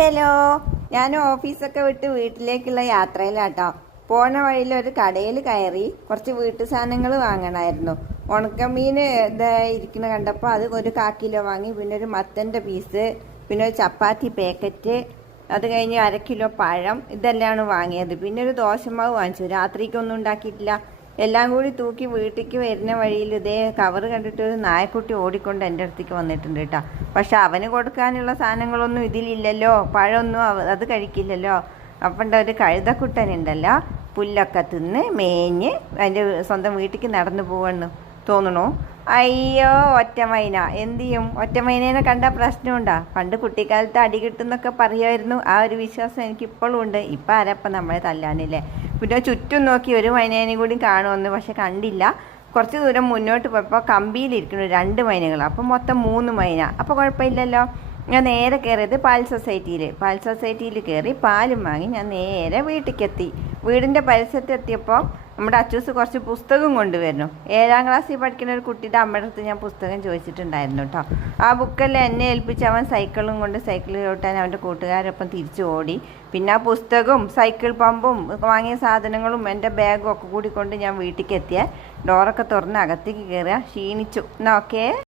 Hello, ഞാൻ ഓഫീസൊക്കെ വിട്ട് വീട്ടിലേക്കുള്ള യാത്രയിലാട്ടോ. പോണ വഴിയിൽ ഒരു കടയിൽ കയറി കുറച്ച് വീട്ടു സാധനങ്ങൾ വാങ്ങണമായിരുന്നു. ഉണക്കമീൻ ഇരിക്കുന്ന കണ്ടപ്പോൾ അത് ഒരു 1/4 കിലോ വാങ്ങി. പിന്നെ ഒരു മത്തൻ്റെ പീസ്, പിന്നെ ഒരു ചപ്പാത്തി പാക്കറ്റ്, അത് കഴിഞ്ഞ് 1/2 കിലോ പഴം, ഇതെല്ലാമാണ് വാങ്ങിയത്. പിന്നെ ഒരു ദോശമാവ് വാങ്ങിച്ചു. രാത്രിക്കൊന്നും ഉണ്ടാക്കിയിട്ടില്ല. എല്ലാം കൂടി തൂക്കി വീട്ടിലേക്ക് വരുന്ന വഴിയിൽ ഇതേ കവറ് കണ്ടിട്ട് ഒരു നായക്കുട്ടി ഓടിക്കൊണ്ട് എൻ്റെ അടുത്തേക്ക് വന്നിട്ടുണ്ട് കേട്ടോ. പക്ഷെ അവന് കൊടുക്കാനുള്ള സാധനങ്ങളൊന്നും ഇതിലില്ലല്ലോ. പഴമൊന്നും അത് കഴിക്കില്ലല്ലോ. അപ്പം ഒരു കഴുതക്കുട്ടനുണ്ടല്ലോ, പുല്ലൊക്കെ തിന്ന് മേഞ്ഞ് അതിൻ്റെ സ്വന്തം വീട്ടിലേക്ക് നടന്നു പോവെന്ന് തോന്നണു. അയ്യോ, ഒറ്റമൈന എന്ത് ചെയ്യും? ഒറ്റമൈനേനെ കണ്ടാൽ പ്രശ്നമുണ്ടോ? പണ്ട് കുട്ടിക്കാലത്ത് അടി കിട്ടുന്നൊക്കെ പറയുമായിരുന്നു. ആ ഒരു വിശ്വാസം എനിക്കിപ്പോഴും ഉണ്ട്. ഇപ്പം ആരപ്പം നമ്മളെ തല്ലാനില്ലേ? പിന്നെ ചുറ്റും നോക്കി ഒരു മൈനേനെയും കൂടി കാണുമെന്ന്, പക്ഷെ കണ്ടില്ല. കുറച്ച് ദൂരം മുന്നോട്ട് പോയപ്പോൾ കമ്പിയിലിരിക്കുന്നു 2 മൈനകൾ. അപ്പം മൊത്തം 3 മൈന. അപ്പോൾ കുഴപ്പമില്ലല്ലോ. ഞാൻ നേരെ കയറിയത് പാൽ സൊസൈറ്റിയിൽ കയറി പാലും വാങ്ങി ഞാൻ നേരെ വീട്ടിലേക്കെത്തി. വീടിൻ്റെ പരിസരത്തെത്തിയപ്പോൾ നമ്മുടെ അച്ചൂസ് കുറച്ച് പുസ്തകം കൊണ്ടുവരുന്നു. 7ാം ക്ലാസ്സിൽ പഠിക്കുന്ന ഒരു കുട്ടിയുടെ അമ്മയുടെ അടുത്ത് ഞാൻ പുസ്തകം ചോദിച്ചിട്ടുണ്ടായിരുന്നു കേട്ടോ. ആ ബുക്കെല്ലാം എന്നെ ഏൽപ്പിച്ച് അവൻ സൈക്കിൾ ചവിട്ടാൻ അവൻ്റെ കൂട്ടുകാരൊപ്പം തിരിച്ചു ഓടി. പിന്നെ ആ പുസ്തകവും സൈക്കിൾ പമ്പും വാങ്ങിയ സാധനങ്ങളും എൻ്റെ ബാഗും ഒക്കെ കൂടി കൊണ്ട് ഞാൻ വീട്ടിലേക്ക് എത്തിയ ഡോറൊക്കെ തുറന്ന് അകത്തേക്ക് കയറുക. ക്ഷീണിച്ചു. എന്നാൽ ഓക്കേ.